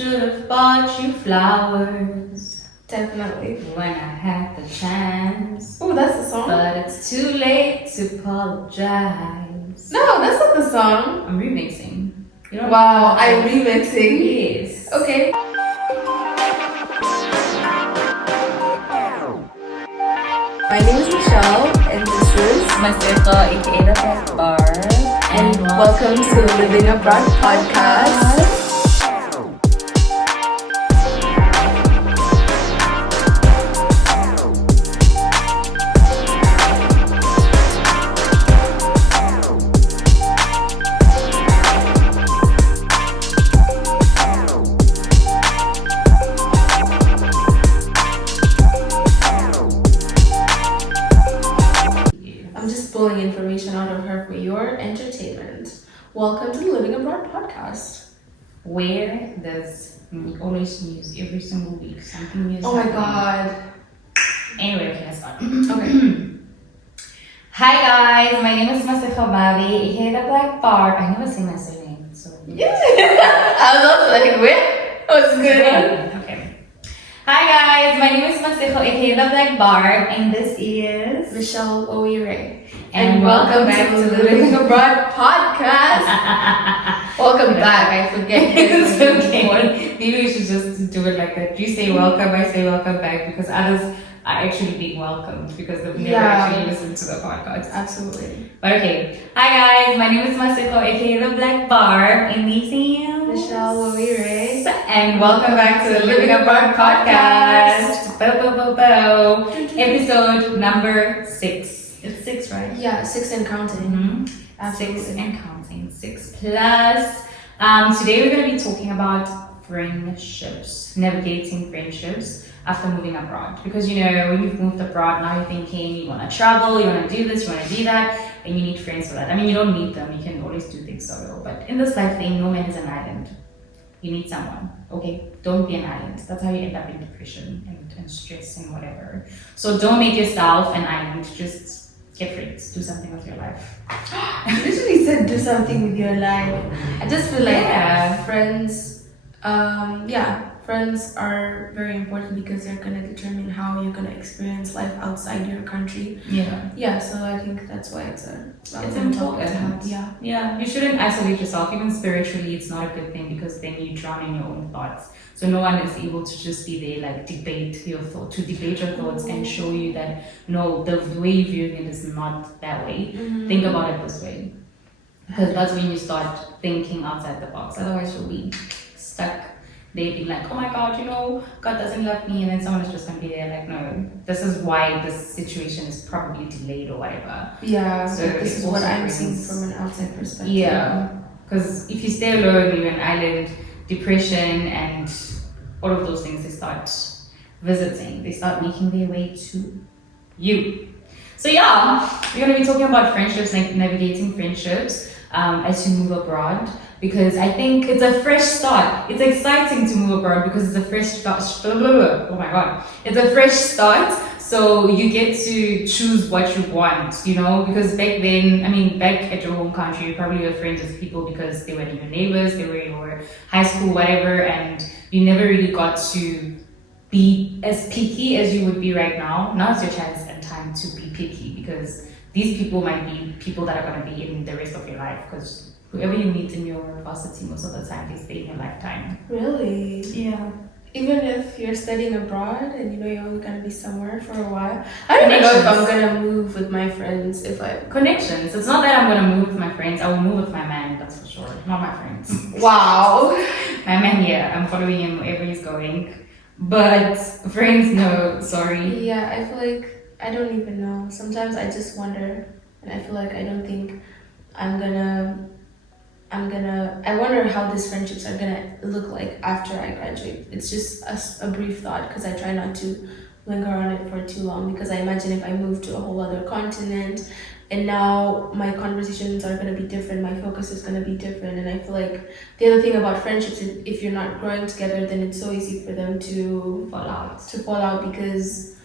should have bought you flowers. Definitely. When I had the chance. Oh, that's the song? But it's too late to apologize. No, that's not the song. I'm remixing. You don't Wow, I'm remixing? Yes. Okay. My name is Michelle, and this is Masika, aka the Black Bar. And welcome to the Living Abroad podcast. I'm just pulling information out of her for your entertainment. Welcome to the Living Abroad podcast. Where there's always news every single week. Something new is Oh my happening. god. Anyway, okay, let's start. Okay. Hi guys, my name is Masika Babi, aka the Black Bar. I never say my surname, so I was also like, wait, what's going on? Okay. Hi guys, my name is Masika, aka the Black Bar, and this is Michelle Oire. And welcome back to the Living Abroad podcast. Welcome back. I forget. It's okay. Maybe we should just do it like that. You say welcome, I say welcome back, because others are actually being welcomed because they've never actually listened to the podcast. Absolutely. But okay. Hi guys, my name is Masiko, aka the Black Bar, and this is Michelle Oire. And welcome back to the Living Abroad podcast. Bo. Episode number 6. It's 6, right? Yeah, 6 and counting. Mm-hmm. 6 and counting. 6 plus. Today we're going to be talking about friendships, navigating friendships after moving abroad. Because you know, when you've moved abroad, now you're thinking you want to travel, you want to do this, you want to do that, and you need friends for that. I mean, you don't need them, you can always do things solo. But in this life thing, no man is an island. You need someone, okay? Don't be an island. That's how you end up in depression and stress and whatever. So don't make yourself an island. Just get friends. Do something with your life. You literally said do something with your life. I just feel like friends, friends are very important because they're going to determine how you're going to experience life outside your country. Yeah, so I think that's why it's important. Yeah, you shouldn't isolate yourself. Even spiritually, it's not a good thing because then you drown in your own thoughts. So no one is able to just be there, like debate your thoughts and show you that no, the way you're viewing it is not that way. Mm-hmm. Think about it this way, because that's when you start thinking outside the box. Otherwise, you'll be stuck. They'd be like, oh my God, you know, God doesn't love me. And then someone is just going to be there like, no, this is why this situation is probably delayed or whatever. Yeah, so this is what I'm seeing from an outside perspective. Yeah, because if you stay alone, you're an island, depression and all of those things, they start visiting. They start making their way to you. So yeah, we're going to be talking about friendships, like navigating friendships as you move abroad. Because I think it's a fresh start. It's exciting to move abroad because it's a fresh start. Oh my God. It's a fresh start. So you get to choose what you want, you know, because back then, I mean, back at your home country, you probably were friends with people because they were your neighbors, they were your high school, whatever, and you never really got to be as picky as you would be right now. Now it's your chance and time to be picky because these people might be people that are going to be in the rest of your life because whoever you meet in your university, most of the time they stay in your lifetime. Really? Yeah. Even if you're studying abroad and you know you're only gonna be somewhere for a while. I don't even know if I'm gonna move with my friends Connections. It's not that I'm gonna move with my friends. I will move with my man, that's for sure. Not my friends. Wow. My man, yeah. I'm following him wherever he's going. But friends, no. Sorry. Yeah, I feel like I don't even know. Sometimes I just wonder and I feel like I don't think I wonder how these friendships are gonna look like after I graduate. It's just a brief thought because I try not to linger on it for too long because I imagine if I move to a whole other continent and now my conversations are gonna be different, my focus is gonna be different, and I feel like the other thing about friendships is if you're not growing together, then it's so easy for them to fall out because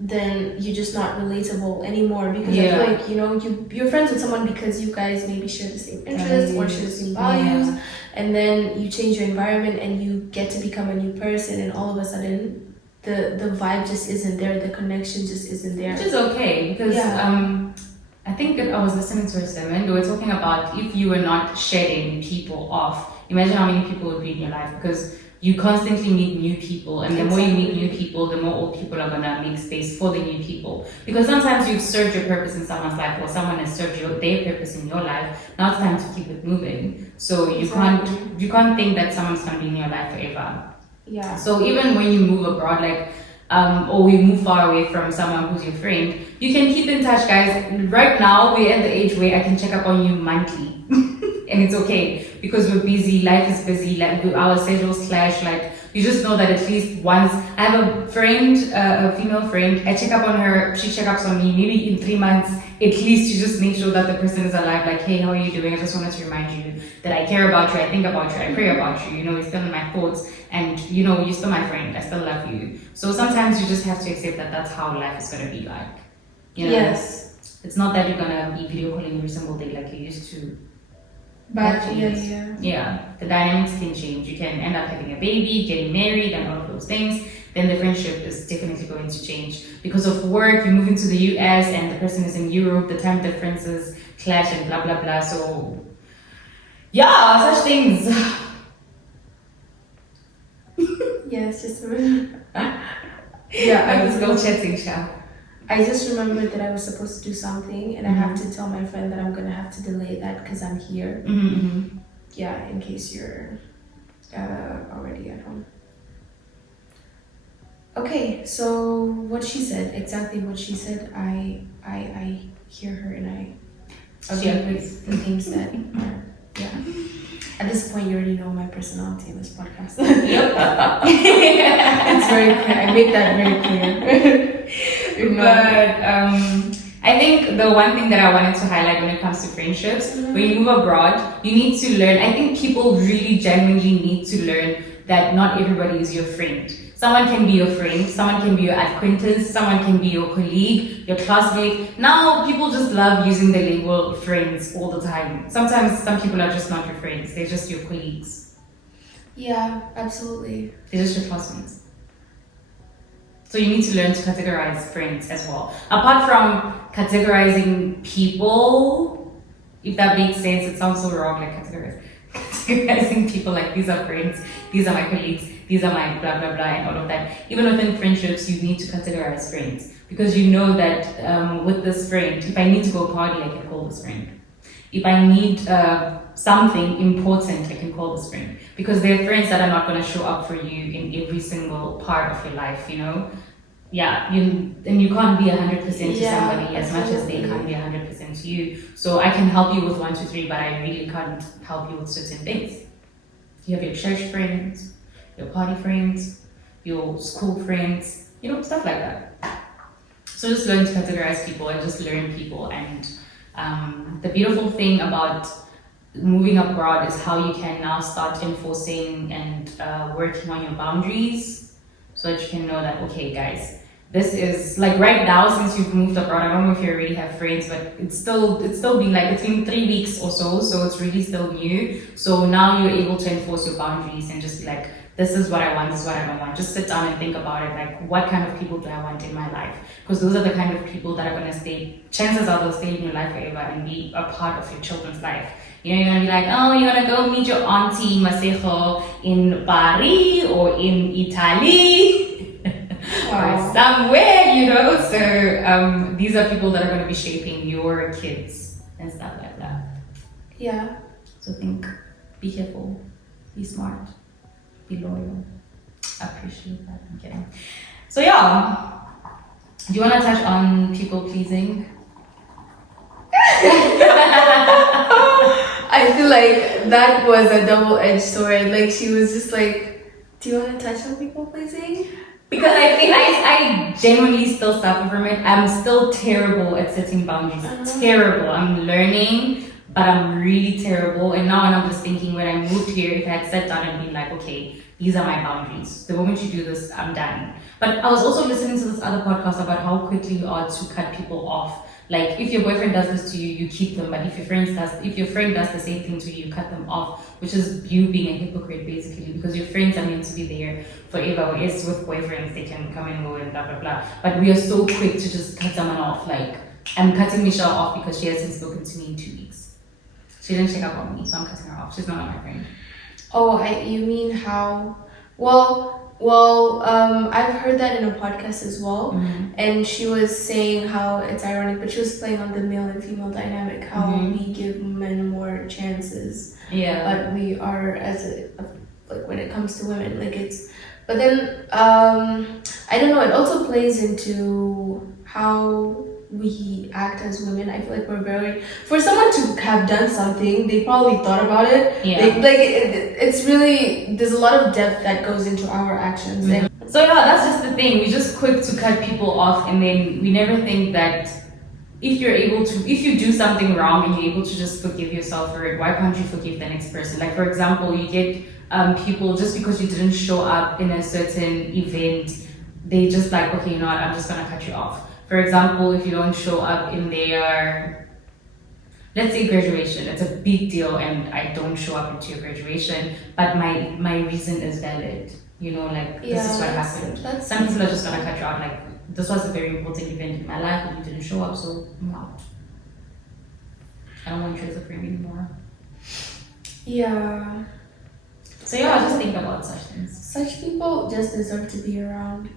then you're just not relatable anymore, because I feel like, you know, you're friends with someone because you guys maybe share the same interests or share the same values, and then you change your environment and you get to become a new person, and all of a sudden the vibe just isn't there, the connection just isn't there. Which is okay, because I think I was listening to a sermon. They were talking about if you were not shedding people off, imagine how many people would be in your life, because you constantly meet new people, and the more you meet new people, the more old people are gonna make space for the new people. Because sometimes you've served your purpose in someone's life, or someone has served their purpose in your life. Now it's time to keep it moving. So you can't think that someone's gonna be in your life forever. Yeah. So even when you move abroad, like or we move far away from someone who's your friend, you can keep in touch, guys. Right now we're at the age where I can check up on you monthly. And it's okay, because we're busy, life is busy, like our schedules clash. Like, you just know that at least once, I have a friend, a female friend, I check up on her, she checks up on me, maybe in 3 months, at least you just make sure that the person is alive. Like, hey, how are you doing? I just wanted to remind you that I care about you, I think about you, I pray about you, you know, it's still in my thoughts, and you know, you're still my friend, I still love you. So sometimes you just have to accept that that's how life is gonna be like. You know? Yes. It's not that you're gonna be video calling every single day like you used to. But the dynamics can change. You can end up having a baby, getting married, and all of those things. Then the friendship is definitely going to change because of work. You move into the US and the person is in Europe. The time differences clash and blah blah blah. So yeah, such things. Yes, just yeah. I'm just go chatting, Sha. I just remembered that I was supposed to do something, and I have to tell my friend that I'm gonna have to delay that because I'm here. Yeah, in case you're already at home. Okay, so what she said, exactly what she said, I hear her, and I agree with the things that are, At this point, you already know my personality in this podcast. Yep. It's very clear. I make that very clear. But I think the one thing that I wanted to highlight when it comes to friendships, when you move abroad, you need to learn. I think people really genuinely need to learn that not everybody is your friend. Someone can be your friend, someone can be your acquaintance, someone can be your colleague, your classmate. Now, people just love using the label friends all the time. Sometimes some people are just not your friends, they're just your colleagues. Yeah, absolutely. They're just your classmates. So you need to learn to categorize friends as well. Apart from categorizing people, if that makes sense, it sounds so wrong, like categorizing people like these are friends, these are my colleagues, these are my blah blah blah and all of that. Even within friendships, you need to categorize friends, because you know that with this friend, if I need to go party, I can call this friend. If I need something important, I can call this friend, because they're friends that are not going to show up for you in every single part of your life, you know. Yeah, you can't be 100% to somebody as much as they can't be 100% to you. So I can help you with 1, 2, 3, but I really can't help you with certain things. You have your church friends, your party friends, your school friends, you know, stuff like that. So just learn to categorize people and just learn people. And the beautiful thing about moving abroad is how you can now start enforcing and working on your boundaries, so that you can know that, okay guys, this is like right now, since you've moved abroad, I don't know if you already have friends, but it's still been like, it's been 3 weeks or so it's really still new. So now you're able to enforce your boundaries and just be like, this is what I want, this is what I don't want. Just sit down and think about it, like, what kind of people do I want in my life? Because those are the kind of people that are going to stay, chances are they'll stay in your life forever and be a part of your children's life. You know, you're going to be like, oh, you're going to go meet your auntie Masejo in Paris or in Italy. Or somewhere, you know. So these are people that are going to be shaping your kids and stuff like that. Yeah. So think, be careful, be smart, be loyal. I appreciate that. I'm kidding. So yeah, do you want to touch on people pleasing? I feel like that was a double-edged sword. Like, she was just like, do you want to touch on people pleasing? Because I think I genuinely still suffer from it. I'm still terrible at setting boundaries. Terrible. I'm learning, but I'm really terrible. And now, and I'm just thinking, when I moved here, if I had sat down and been like, okay, these are my boundaries. The moment you do this, I'm done. But I was also listening to this other podcast about how quickly you are to cut people off. Like, if your boyfriend does this to you, you keep them. But if your friend does the same thing to you, you cut them off. Which is you being a hypocrite, basically, because your friends are meant to be there forever. Yes, with boyfriends, they can come and go and blah blah blah. But we are so quick to just cut someone off. Like, I'm cutting Michelle off because she hasn't spoken to me in 2 weeks. She didn't check up on me, so I'm cutting her off. She's not my friend. Oh, you mean how? I've heard that in a podcast as well, and she was saying how it's ironic, but she was playing on the male and female dynamic, how we give men more chances, but we are like when it comes to women, like it's. But then I don't know. It also plays into how we act as women. I feel like we're very, for someone to have done something, they probably thought about it. Yeah. It's really, there's a lot of depth that goes into our actions. And so yeah, that's just the thing. We're just quick to cut people off, and then we never think that if you do something wrong and you're able to just forgive yourself for it, why can't you forgive the next person? Like, for example, you get people, just because you didn't show up in a certain event, they just like, okay, you know what, I'm just gonna cut you off. For example, if you don't show up in their, let's say graduation, it's a big deal and I don't show up into your graduation, but my reason is valid. You know, like, this is what happened. Some people are just gonna cut you out, like, this was a very important event in my life and you didn't show up, so I'm out. I don't want you as a friend anymore. Yeah. So yeah, just think about such things. Such people just deserve to be around.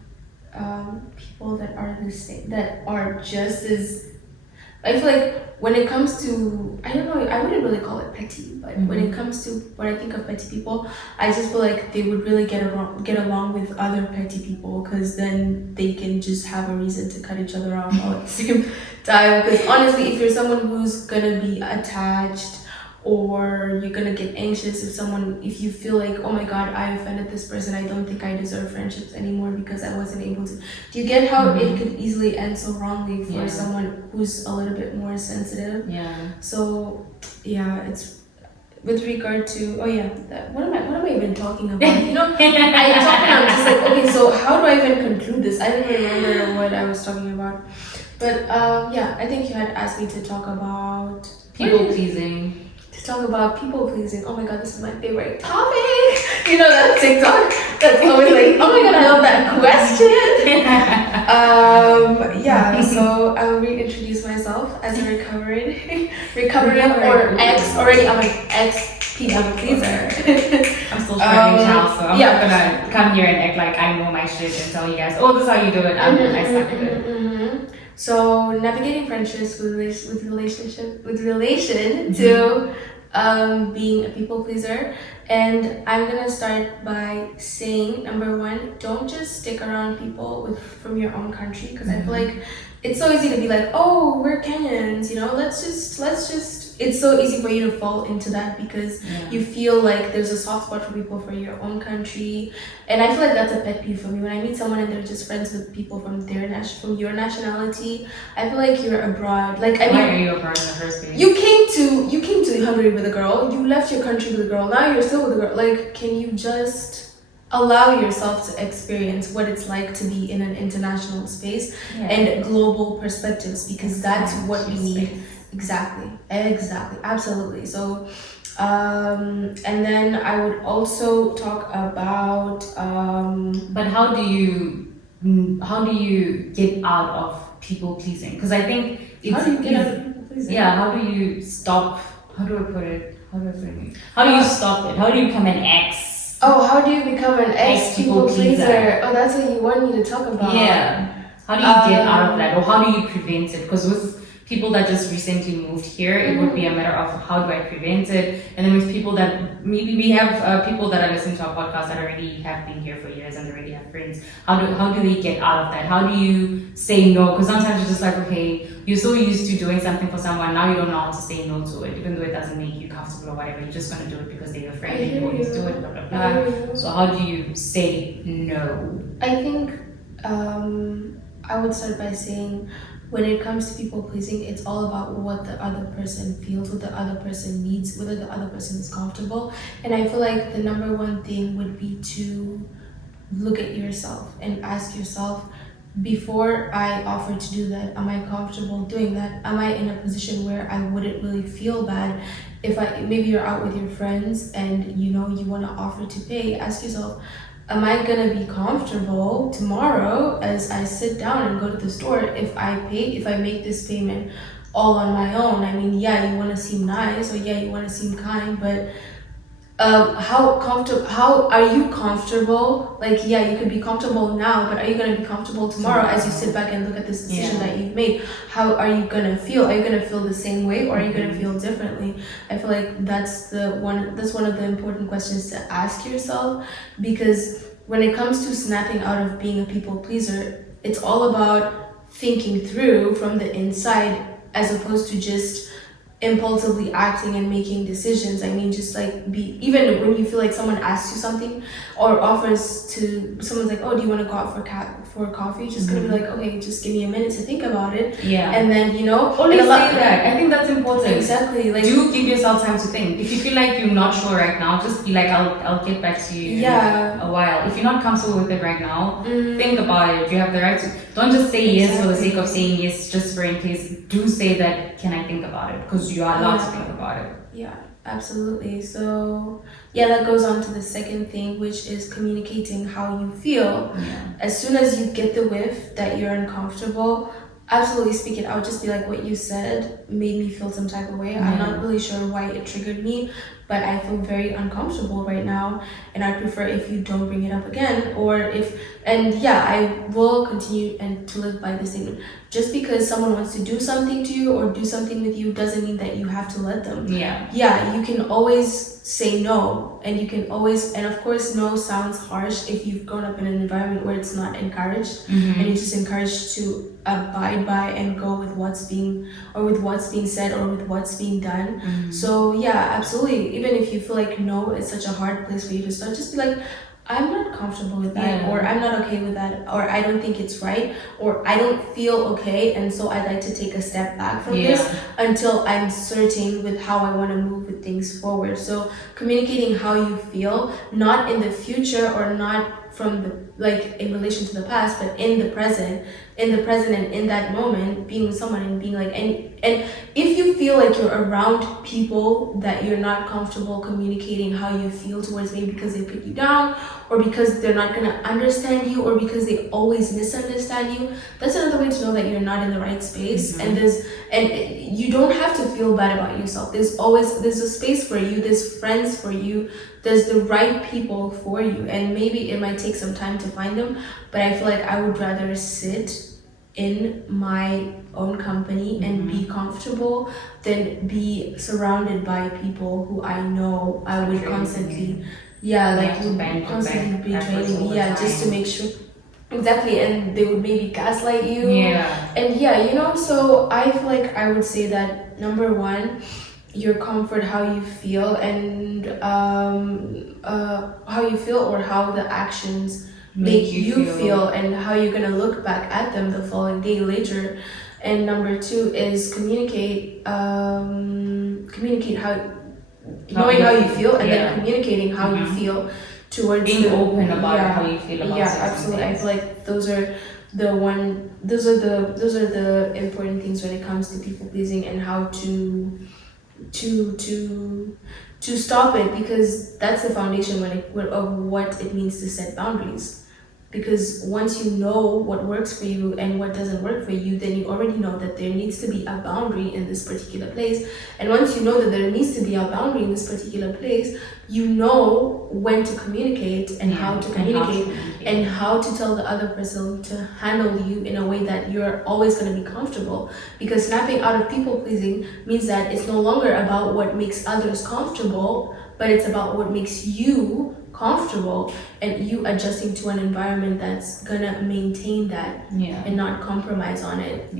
People that are the same, that are just as. I feel like when it comes to, I don't know, I wouldn't really call it petty, but when it comes to when I think of petty people, I just feel like they would really get along with other petty people, because then they can just have a reason to cut each other off all at the same time. Because honestly, if you're someone who's gonna be attached, or you're gonna get anxious if you feel like, oh my god, I offended this person, I don't think I deserve friendships anymore because I wasn't able to. Do you get how it could easily end so wrongly for someone who's a little bit more sensitive? Yeah. So yeah, it's with regard to what am I even talking about? You know, I talk and I'm just like, okay, so how do I even conclude this? I don't remember what I was talking about. But I think you had asked me to talk about people pleasing. Talk about people pleasing. Oh my god, this is my favorite topic. You know that TikTok that's always like, oh my god, I love that question. So I will reintroduce myself as a recovering or ex. Already, I'm an ex people pleaser. I'm still struggling now, so I'm not gonna come here and act like I know my shit and tell you guys, oh, this is how you do it. I suck at it. So navigating friendships with relation to being a people pleaser, and I'm gonna start by saying, number one, don't just stick around people from your own country, because I feel like it's so easy to be like, oh, we're Kenyans, you know, let's just it's so easy for you to fall into that because you feel like there's a soft spot for people from your own country. And I feel like that's a pet peeve for me. When I meet someone and they're just friends with people from your nationality, I feel like you're abroad. Like, I mean, why are you abroad in the first place? You came to Hungary with a girl, you left your country with a girl, now you're still with a girl. Like, can you just allow yourself to experience what it's like to be in an international space and global perspectives, because that's what we need. Exactly, absolutely. So and then I would also talk about but how do you get out of people pleasing? Because I think it's how do you get out of people pleasing? How do you stop, how do I put it, how do you stop it? How do you become an ex? Oh, how do you become an ex people pleaser? Oh, that's what you want me to talk about. How do you get out of that, or how do you prevent it? Because with people that just recently moved here, it would be a matter of how do I prevent it. And then with people that maybe we have people that are listening to our podcast that already have been here for years and already have friends. How do they get out of that? How do you say no? Because sometimes you're just like, okay, you're so used to doing something for someone, now you don't know how to say no to it, even though it doesn't make you comfortable or whatever. You're just gonna do it because they're your friend and you always do it, blah blah blah. So how do you say no? I think I would start by saying when it comes to people pleasing, it's all about what the other person feels, what the other person needs, whether the other person is comfortable. And I feel like the number one thing would be to look at yourself and ask yourself, before I offer to do that, am I comfortable doing that? Am I in a position where I wouldn't really feel bad if maybe you're out with your friends and you know you want to offer to pay? Ask yourself, am I gonna be comfortable tomorrow as I sit down and go to the store if I make this payment all on my own? I mean, yeah, you want to seem nice, or yeah, you want to seem kind, but how are you comfortable? Like, yeah, you could be comfortable now, but are you gonna be comfortable tomorrow as you sit back and look at this decision that you've made? How are you gonna feel? Are you gonna feel the same way, or are you gonna feel differently? I feel like that's one of the important questions to ask yourself, because when it comes to snapping out of being a people pleaser, it's all about thinking through from the inside as opposed to just impulsively acting and making decisions. I mean, just like even when you feel like someone asks you something or offers to, someone's like, oh, do you want to go out for coffee? Just gonna be like, okay, just give me a minute to think about it. Yeah. And then, you know, always say that. I think that's important. Exactly. Like, do give yourself time to think. If you feel like you're not sure right now, just be like, I'll get back to you in a while. If you're not comfortable with it right now, think about it. You have the right to. Don't just say yes for the sake of saying yes, just for in case. Do say that, can I think about it? Because you are allowed to think about it. Yeah, absolutely. So yeah, that goes on to the second thing, which is communicating how you feel. Yeah. As soon as you get the whiff that you're uncomfortable, absolutely speaking, I would just be like, what you said made me feel some type of way. I'm not really sure why it triggered me, but I feel very uncomfortable right now, and I prefer if you don't bring it up again. I will continue and to live by this thing. Just because someone wants to do something to you or do something with you doesn't mean that you have to let them. Yeah, you can always say no, and you can always, and of course no sounds harsh if you've grown up in an environment where it's not encouraged, and you're just encouraged to abide by and go with what's being said or with what's being done. So yeah, absolutely. Even if you feel like no, it's such a hard place for you to start, just be like, I'm not comfortable with that, or I'm not okay with that, or I don't think it's right, or I don't feel okay, and so I'd like to take a step back from this until I'm certain with how I want to move with things forward. So communicating how you feel, not in the future or not from in relation to the past, but in the present and in that moment, being with someone and being like, and if you feel like you're around people that you're not comfortable communicating how you feel towards, maybe because they put you down, or because they're not going to understand you, or because they always misunderstand you, that's another way to know that you're not in the right space. And you don't have to feel bad about yourself. There's a space for you, there's friends for you, there's the right people for you, and maybe it might take some time to find them, but I feel like I would rather sit in my own company and be comfortable than be surrounded by people who I know I would constantly be training me, just to make sure. Exactly, and they would maybe gaslight you. And so I feel like I would say that number one, your comfort, how you feel, and how you feel, or how the actions make you feel, and how you're gonna look back at them the following day later. And number two is communicate how knowing how you feel, and then communicating how you feel towards being open about how you feel about absolutely things. I feel like those are the important things when it comes to people pleasing, and how to stop it, because that's the foundation of what it means to set boundaries. Because once you know what works for you and what doesn't work for you, then you already know that there needs to be a boundary in this particular place. And once you know that there needs to be a boundary in this particular place, you know when to communicate and how to communicate, and how to tell the other person to handle you in a way that you're always going to be comfortable. Because snapping out of people pleasing means that it's no longer about what makes others comfortable, but it's about what makes you comfortable, and you adjusting to an environment that's gonna maintain that and not compromise on it.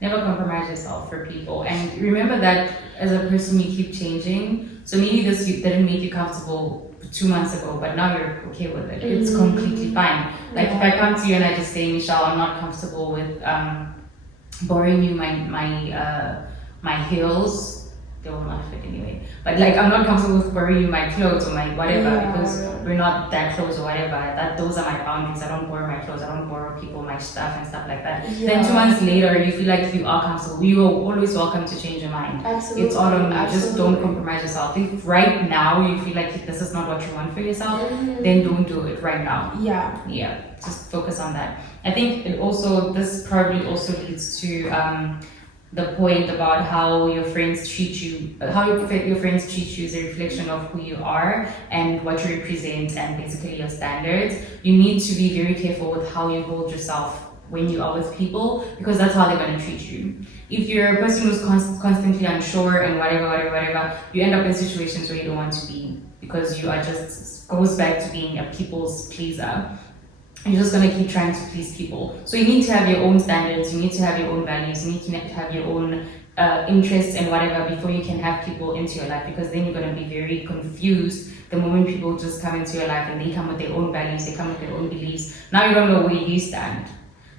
Never compromise yourself for people, and remember that as a person you keep changing. So maybe this didn't make you comfortable 2 months ago, but now you're okay with it. It's completely fine. Like if I come to you and I just say, Michelle, I'm not comfortable with borrowing you my heels. They will not fit anyway. But like, I'm not comfortable with borrowing you my clothes or my whatever because we're not that close or whatever. Those are my boundaries. I don't borrow my clothes. I don't borrow people my stuff and stuff like that. Then 2 months later, you feel like you are comfortable. You are always welcome to change your mind. Absolutely. It's all on you. Just don't compromise yourself. If right now you feel like this is not what you want for yourself, then don't do it right now. Yeah. Just focus on that. I think this probably also leads to the point about how your friends treat you, how your friends treat you is a reflection of who you are and what you represent and basically your standards. You need to be very careful with how you hold yourself when you are with people because that's how they're going to treat you. If you're a person who's constantly unsure and whatever, you end up in situations where you don't want to be because you are just, goes back to being a people's pleaser. You're just going to keep trying to please people. So you need to have your own standards, you need to have your own values, you need to have your own interests and whatever before you can have people into your life because then you're going to be very confused the moment people just come into your life and they come with their own values, they come with their own beliefs. Now you don't know where you stand.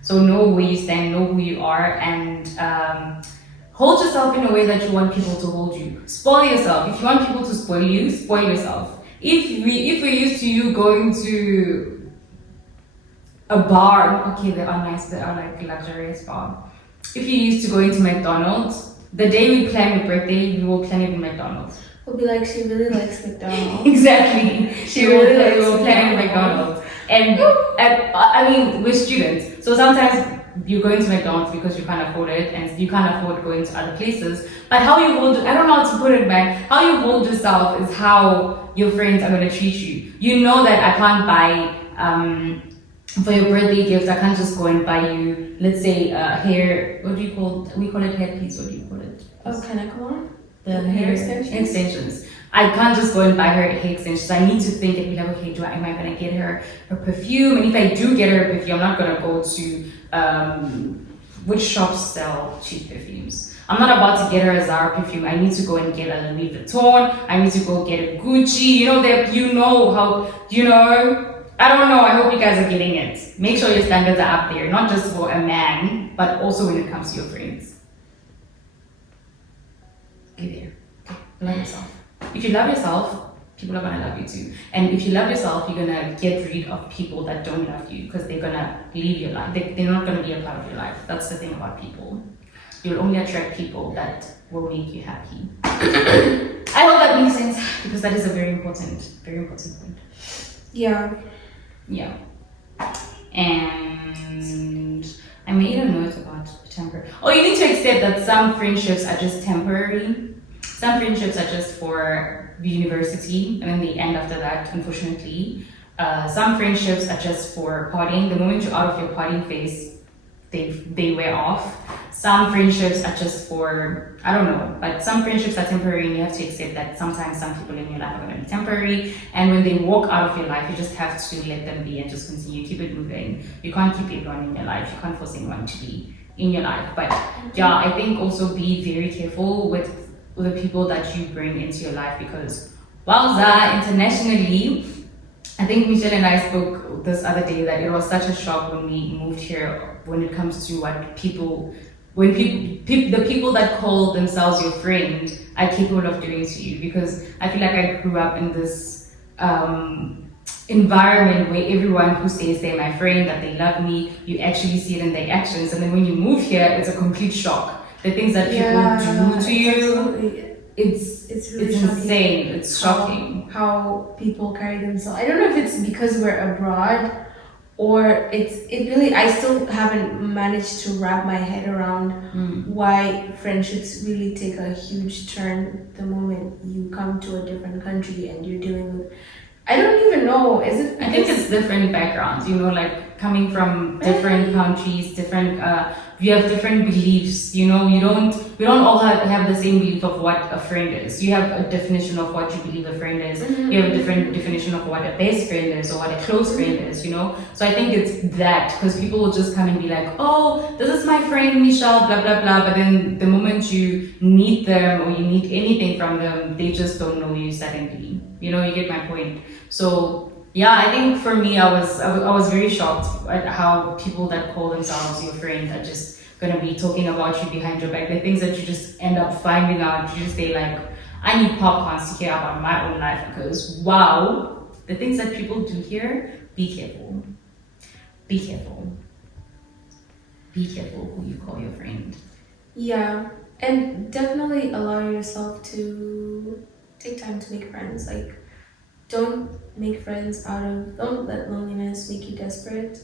So know where you stand, know who you are and hold yourself in a way that you want people to hold you. Spoil yourself. If you want people to spoil you, spoil yourself. If we're used to you going to a bar, okay, they are nice, they are like luxurious bar. If you're used to going to McDonald's, the day we plan your birthday, we will plan it in McDonald's. We'll be like, she really likes McDonald's. Exactly. She really will plan it in McDonald's. And I mean, we're students, so sometimes you're going to McDonald's because you can't afford it and you can't afford going to other places. But how you hold, I don't know how to put it back, how you hold yourself is how your friends are going to treat you. You know that I can't buy, for your birthday gift, I can't just go and buy you, let's say, hair, what do you call, we call it hairpiece, what do you call it? Oh, canacalon? The hair extensions. I can't just go and buy her hair extensions. I need to think and be like, okay, am I gonna get her a perfume? And if I do get her a perfume, I'm not gonna go to which shops sell cheap perfumes. I'm not about to get her a Zara perfume. I need to go and get a Louis Vuitton. I need to go get a Gucci. You know that I don't know. I hope you guys are getting it. Make sure your standards are up there, not just for a man, but also when it comes to your friends. Be there. Okay. Love yourself. If you love yourself, people are gonna love you too. And if you love yourself, you're gonna get rid of people that don't love you because they're gonna leave your life. They're not gonna be a part of your life. That's the thing about people. You'll only attract people that will make you happy. I hope that makes sense because that is a very important point. Yeah. And I made a note about temporary. Oh, you need to accept that some friendships are just temporary. Some friendships are just for the university and then they end after that, unfortunately. Some friendships are just for partying. The moment you're out of your partying phase, they wear off. Some friendships are just for, I don't know, but some friendships are temporary and you have to accept that sometimes some people in your life are going to be temporary. And when they walk out of your life, you just have to let them be and just continue, keep it moving. You can't keep everyone in your life. You can't force anyone to be in your life. But yeah, I think also be very careful with the people that you bring into your life because wowza, internationally, I think Michelle and I spoke this other day that it was such a shock when we moved here when it comes to what people, when the people that call themselves your friend are capable of doing to you, because I feel like I grew up in this environment where everyone who says they're my friend, that they love me, you actually see it in their actions, and then when you move here, it's a complete shock. The things that people do to you, it's really insane. It's shocking how people carry themselves. I don't know if it's because we're abroad or it really, I still haven't managed to wrap my head around why friendships really take a huge turn the moment you come to a different country and you're dealing with, I don't even know, is it? I think it's different backgrounds, like coming from different countries, different, you have different beliefs, we don't all have the same belief of what a friend is. You have a definition of what you believe a friend is. You have a different definition of what a best friend is or what a close friend is, So I think it's that, because people will just come and be like, oh, this is my friend Michelle, blah, blah, blah. But then the moment you meet them or you need anything from them, they just don't know you suddenly. You get my point. So yeah, I think for me, I was very shocked at how people that call themselves your friend are just gonna be talking about you behind your back. The things that you just end up finding out, you just say like, I need popcorns to hear about my own life because wow, the things that people do here, be careful. Be careful. Be careful who you call your friend. Yeah, and definitely allow yourself to take time to make friends. Like, don't don't let loneliness make you desperate.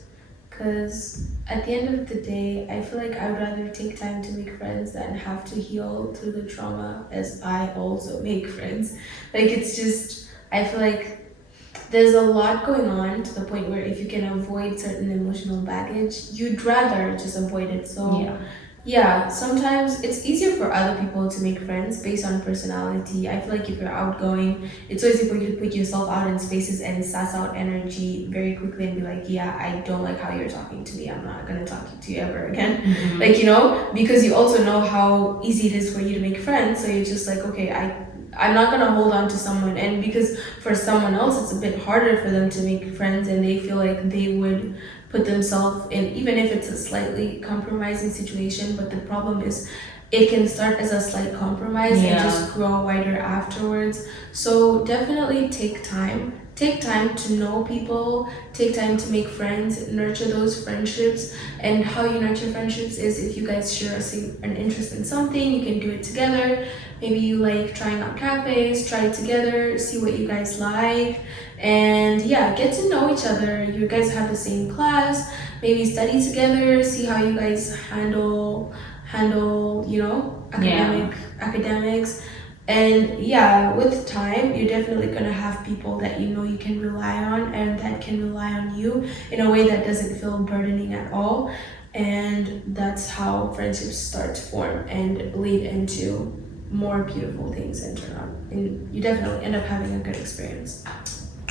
Because at the end of the day, I feel like I'd rather take time to make friends than have to heal through the trauma as I also make friends. Like, it's just, I feel like there's a lot going on to the point where if you can avoid certain emotional baggage, you'd rather just avoid it. So, yeah, sometimes it's easier for other people to make friends based on personality. I feel like if you're outgoing, it's so easy for you to put yourself out in spaces and sass out energy very quickly and be like, yeah, I don't like how you're talking to me. I'm not going to talk to you ever again. Mm-hmm. Like, because you also know how easy it is for you to make friends. So you're just like, okay, I'm not going to hold on to someone. And because for someone else, it's a bit harder for them to make friends and they feel like they would put themselves in, even if it's a slightly compromising situation. But the problem is it can start as a slight compromise and just grow wider afterwards. So definitely take time to know people, take time to make friends, nurture those friendships. And how you nurture friendships is if you guys share an interest in something, you can do it together. Maybe you like trying out cafes, try it together, see what you guys like, and get to know each other. You guys have the same class, maybe study together, see how you guys handle academics. And with time, you're definitely gonna have people that you can rely on and that can rely on you in a way that doesn't feel burdening at all. And that's how friendships start to form and lead into more beautiful things and turn out. And you definitely end up having a good experience.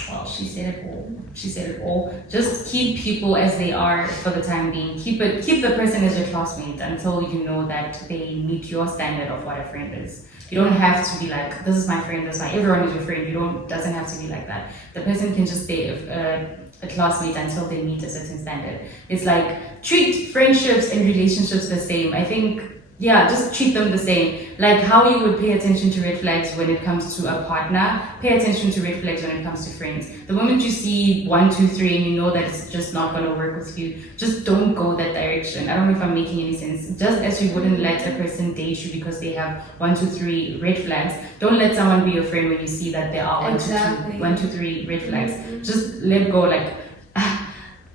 Well, she said it all. Just keep people as they are for the time being. Keep the person as your classmate until you know that they meet your standard of what a friend is. You don't have to be like, this is my friend, everyone is your friend. Doesn't have to be like that. The person can just stay a classmate until they meet a certain standard. It's like, treat friendships and relationships the same. I think, just treat them the same. Like how you would pay attention to red flags when it comes to a partner, pay attention to red flags when it comes to friends. The moment you see 1, 2, 3 and you know that it's just not going to work with you, just don't go that direction. I don't know if I'm making any sense. Just as you wouldn't let a person date you because they have 1, 2, 3 red flags, don't let someone be your friend when you see that there are 1, 2, 3 red flags. Mm-hmm. Just let go. Like,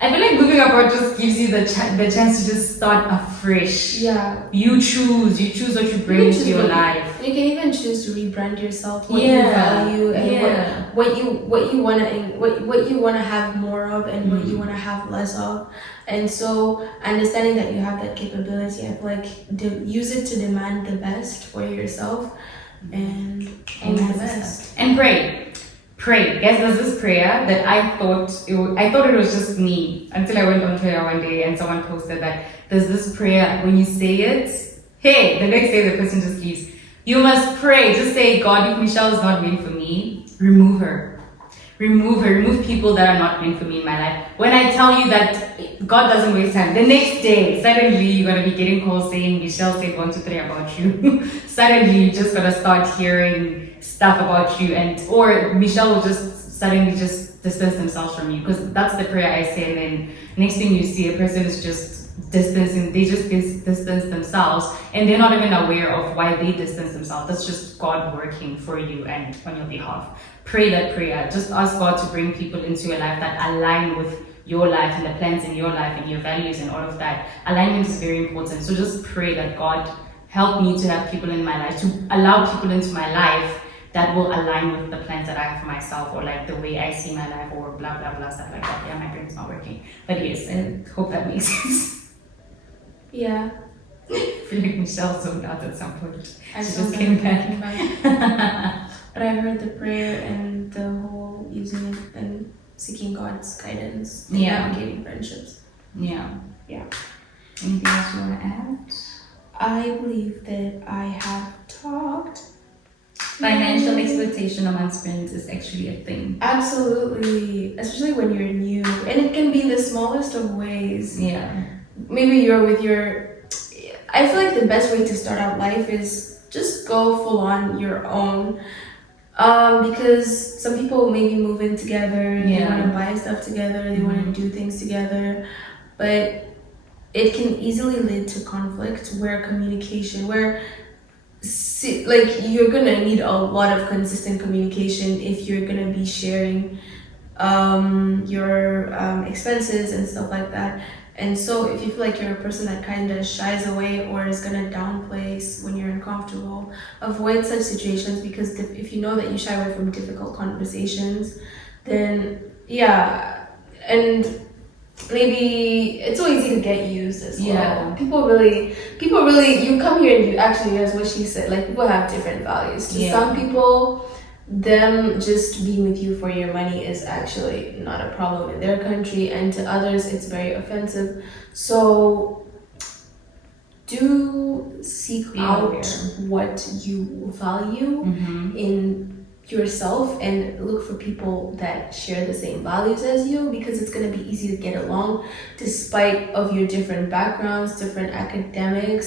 I feel like moving abroad just gives you the chance to just start afresh. Yeah. You choose what you bring to your life. You can even choose to rebrand yourself, what you value and what you wanna have more of and what you wanna have less of. And so understanding that you have that capability, I feel like use it to demand the best for yourself and the best. And pray. Guys, there's this prayer that I thought it was just me until I went on Twitter one day and someone posted that there's this prayer, when you say it, hey, the next day the person just leaves. You must pray. Just say, God, if Michelle is not meant for me, remove her. Remove people that are not meant for me in my life. When I tell you that God doesn't waste time, the next day, suddenly you're going to be getting calls saying, Michelle said 1, 2, 3 about you. Suddenly you're just going to start hearing stuff about you, or Michelle will just suddenly just distance themselves from you, because that's the prayer I say, and then next thing you see, a person is just distance themselves, and they're not even aware of why they distance themselves. That's just God working for you and on your behalf. Pray that prayer. Just ask God to bring people into your life that align with your life and the plans in your life and your values and all of that. Alignment is very important. So just pray that God help me to have people in my life, to allow people into my life that will align with the plans that I have for myself, or like the way I see my life, or blah blah blah, stuff like that. Yeah, my brain's not working, but yes, I hope that makes sense. Yeah. I feel like Michelle zoned out at some point. I She just came back. But I heard the prayer and the whole using it and seeking God's guidance in navigating friendships. Yeah. Yeah. Anything else you want to add? I believe that I have talked. Financial exploitation amongst friends is actually a thing. Absolutely. Especially when you're new. And it can be the smallest of ways. Yeah. Maybe you're with your I feel like the best way to start out life is just go full on your own. Because some people maybe move in together, they want to buy stuff together, they want to do things together, but it can easily lead to conflict where communication, like you're gonna need a lot of consistent communication if you're gonna be sharing your expenses and stuff like that. And so if you feel like you're a person that kind of shies away or is going to downplay when you're uncomfortable, avoid such situations, because if you know that you shy away from difficult conversations, then yeah, and maybe it's so easy to get used as well. Yeah. People really, you come here and you actually, as what she said, like people have different values. To some people, them just being with you for your money is actually not a problem in their country, and to others it's very offensive. So do seek out what you value in yourself and look for people that share the same values as you, because it's going to be easy to get along despite of your different backgrounds, different academic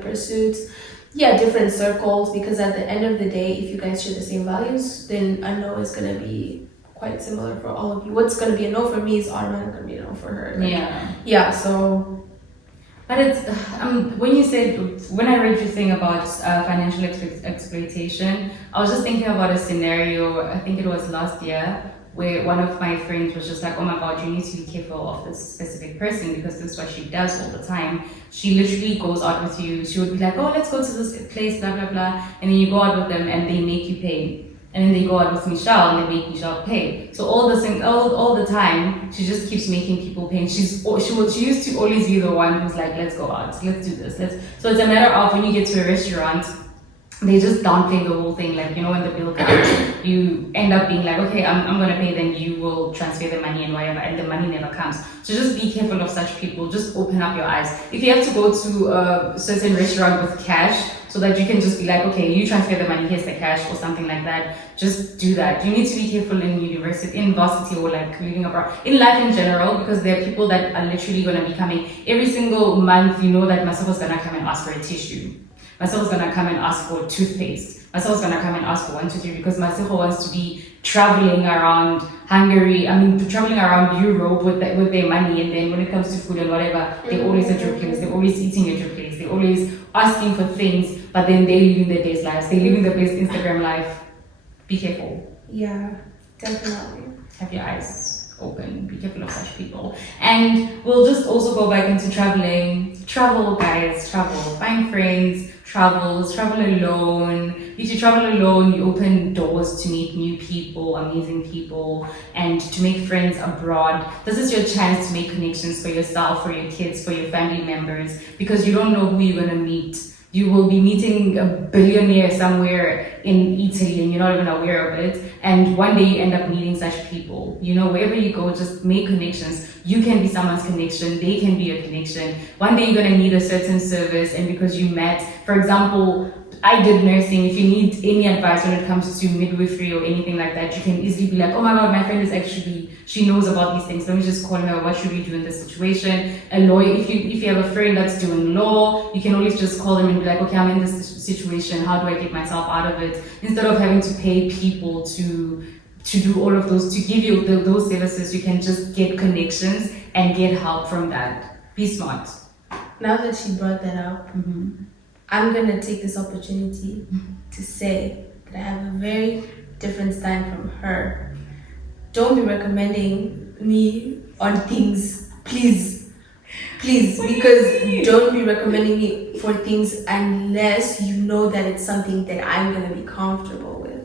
pursuits, different circles, because at the end of the day, if you guys share the same values, then a no is going to be quite similar for all of you. What's going to be a no for me is automatically going to be a no for her. Like, so... But it's, when I read your thing about financial exploitation, I was just thinking about a scenario, I think it was last year, where one of my friends was just like, oh my God, you need to be careful of this specific person because this is what she does all the time. She literally goes out with you. She would be like, oh, let's go to this place, blah, blah, blah. And then you go out with them and they make you pay. And then they go out with Michelle and they make Michelle pay. So all the time, she just keeps making people pay. And she used to always be the one who's like, let's go out, let's do this. So it's a matter of when you get to a restaurant, they just downplay the whole thing. Like, when the bill comes, you end up being like, okay, I'm going to pay, then you will transfer the money and whatever, and the money never comes. So just be careful of such people. Just open up your eyes. If you have to go to a certain restaurant with cash, so that you can just be like, okay, you transfer the money, here's the cash, or something like that. Just do that. You need to be careful in university, in varsity, or like living abroad, in life in general, because there are people that are literally going to be coming every single month. You know that Masako's going to come and ask for a tissue. Masako's going to come and ask for toothpaste. Masako's going to come and ask for 1, 2, 3, because Masako wants to be traveling around Hungary, traveling around Europe with their money, and then when it comes to food and whatever, they're always at your place, they're always eating at your place, they're always asking for things, but then they're living their best lives, they're living the best Instagram life. Be careful. Yeah, definitely. Have your eyes open, be careful of such people. And we'll just also go back into traveling. Travel, guys, travel. Find friends, travel alone. If you travel alone, you open doors to meet new people, amazing people, and to make friends abroad. This is your chance to make connections for yourself, for your kids, for your family members, because you don't know who you're going to meet. You will be meeting a billionaire somewhere in Italy and you're not even aware of it. And one day you end up meeting such people. Wherever you go, just make connections. You can be someone's connection. They can be your connection. One day you're going to need a certain service, and because you met, for example, I did nursing. If you need any advice when it comes to midwifery or anything like that, you can easily be like, oh my God, my friend she knows about these things. Let me just call her. What should we do in this situation? A lawyer, if you have a friend that's doing law, you can always just call them and be like, okay, I'm in this situation. How do I get myself out of it? Instead of having to pay people to do all of those, to give you those services, you can just get connections and get help from that. Be smart. Now that she brought that up, I'm going to take this opportunity to say that I have a very different stand from her. Don't be recommending me on things, please, because don't be recommending me for things unless you know that it's something that I'm going to be comfortable with.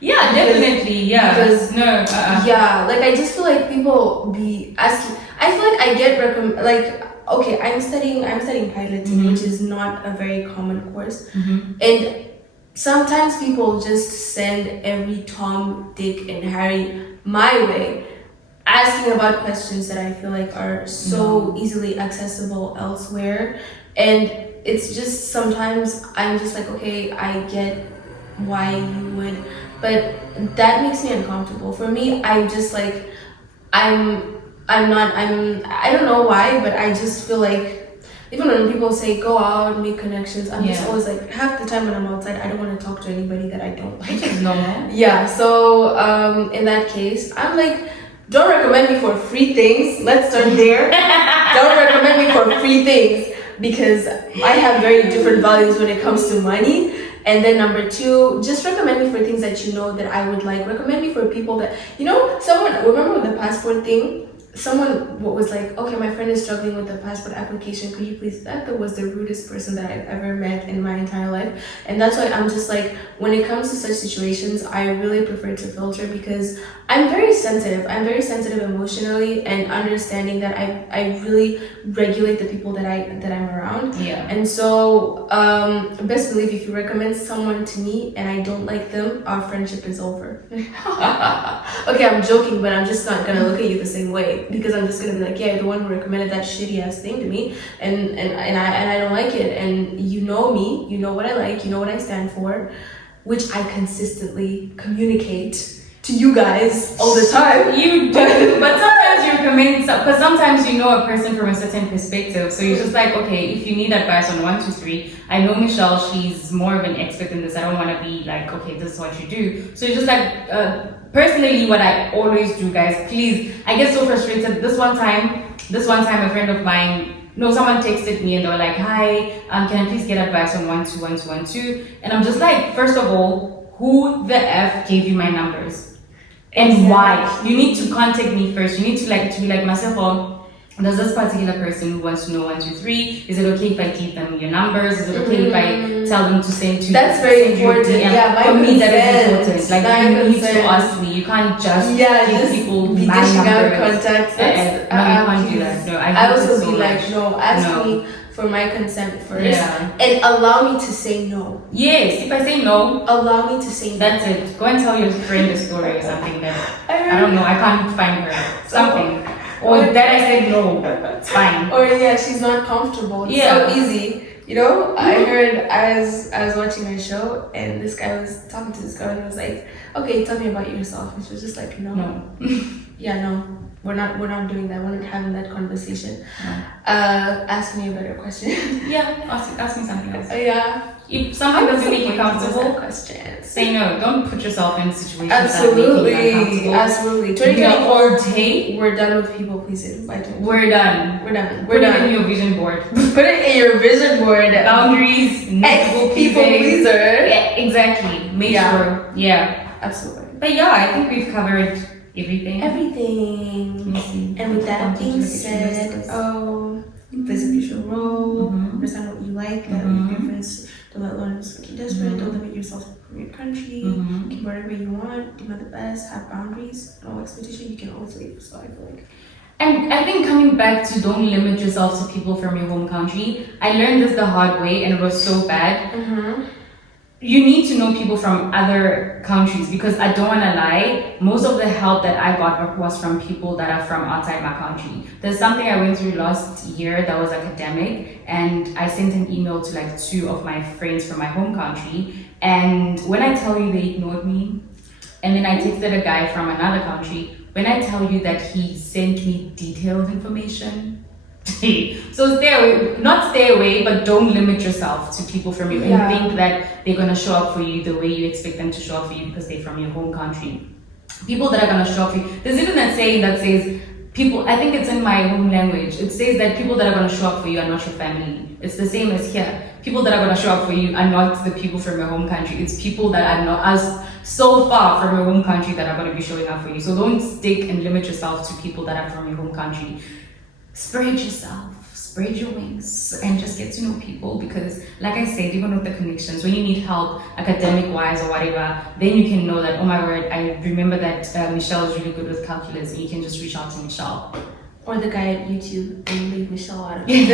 Yeah, definitely, yeah. Because, yeah, like I just feel like people be asking, I feel like I get okay, I'm studying piloting, which is not a very common course. And sometimes people just send every Tom, Dick, and Harry my way, asking about questions that I feel like are so easily accessible elsewhere. And it's just sometimes I'm just like, okay, I get why you would, but that makes me uncomfortable. For me, I'm just like, I don't know why, but I just feel like even when people say go out, make connections, I'm just Yeah. always like, half the time when I'm outside, I don't want to talk to anybody that I don't like. Which is normal. Yeah, so in that case, I'm like, don't recommend me for free things. Let's start there. Don't recommend me for free things because I have very different values when it comes to money. And then number two, just recommend me for things that you know that I would like. Recommend me for people that, you know, someone, remember with the passport thing? Someone was like, okay, my friend is struggling with the passport application. Could you please? That was the rudest person that I've ever met in my entire life. And that's why I'm just like, when it comes to such situations, I really prefer to filter because I'm very sensitive. I'm very sensitive emotionally and understanding that I really regulate the people that I'm around. Yeah. And so, best believe if you recommend someone to me and I don't like them, our friendship is over. Okay, I'm joking, but I'm just not gonna look at you the same way because I'm just gonna be like, yeah, you're the one who recommended that shitty ass thing to me, and I don't like it. And you know me, you know what I like, you know what I stand for, which I consistently communicate to you guys all the time. You do, but sometimes you recommend because sometimes you know a person from a certain perspective. So you're just like, okay, if you need advice on 1, 2, 3, I know Michelle, she's more of an expert in this. I don't want to be like, okay, this is what you do. So you're just like, personally, what I always do, guys, please, I get so frustrated. This one time, a friend of mine, no, someone texted me and they were like, hi, can I please get advice on 1, 2, 1, 2, 1, 2? And I'm just like, first of all, who the F gave you my numbers? And why? You need to contact me first. You need to be like myself, or there's this particular person who wants to know 1, 2, 3. Is it okay if I give them your numbers? Is it okay if I tell them to send to That's very important. Yeah, for me that is important. Like you need consent. to ask me. You can't just give just people be my dishing out numbers. contacts. No, you can't do that. No, I I hate it also so be like, much. no, ask No. me for my consent first, Yeah. and allow me to say no. Yes, if I say no, Allow me to say no. that's it. Go and tell your friend a story or something that I don't know. I can't find her. Something. Or that I said no. It's fine. Or yeah, she's not comfortable. It's Yeah. so easy. You know, I heard I was watching a show and this guy was talking to this girl and he was like, okay, tell me about yourself. And she was just like, no. Yeah, no. We're not doing that. We're not having that conversation. No. Ask me a better question. Yeah, ask me something else. Yeah. If something doesn't make you comfortable, questions. say no. Don't put yourself in situations Absolutely. that make you uncomfortable. Absolutely. No, or 2024, take. we're done with people pleasing. By 2024. We're done. We're done. Put We're it in done. your vision board. Put it in your vision board. Boundaries, Ex people pleaser. Yeah, exactly. Make sure. Yeah. Absolutely. But yeah, I think we've covered everything. Everything. Let me see. And with that being Content said, place a crucial role, understand what you like, that make a difference, don't let loneliness make you desperate, don't limit yourself from your country, keep whatever you want, do not the best, have boundaries, no expectation, you can always leave. So I feel like. And I think coming back to don't limit yourself to people from your home country, I learned this the hard way and it was so bad. You need to know people from other countries because I don't want to lie, most of the help that I got was from people that are from outside my country. There's something I went through last year that was academic and I sent an email to like 2 of my friends from my home country, and when I tell you they ignored me, and then I texted a guy from another country, when I tell you that he sent me detailed information. So stay away, but don't limit yourself to people from you and think that they're gonna show up for you the way you expect them to show up for you because they're from your home country. People that are gonna show up for you. There's even that saying that says people, I think it's in my home language, it says that people that are gonna show up for you are not your family. It's the same as here. People that are gonna show up for you are not the people from your home country. It's people that are not as so far from your home country that are gonna be showing up for you. So don't stick and limit yourself to people that are from your home country. Spread yourself, spread your wings, and just get to know people because, like I said, even with the connections, when you need help, academic-wise or whatever, then you can know that, oh my word, I remember that Michelle is really good with calculus, and you can just reach out to Michelle. Or the guy at YouTube and leave Michelle out of it.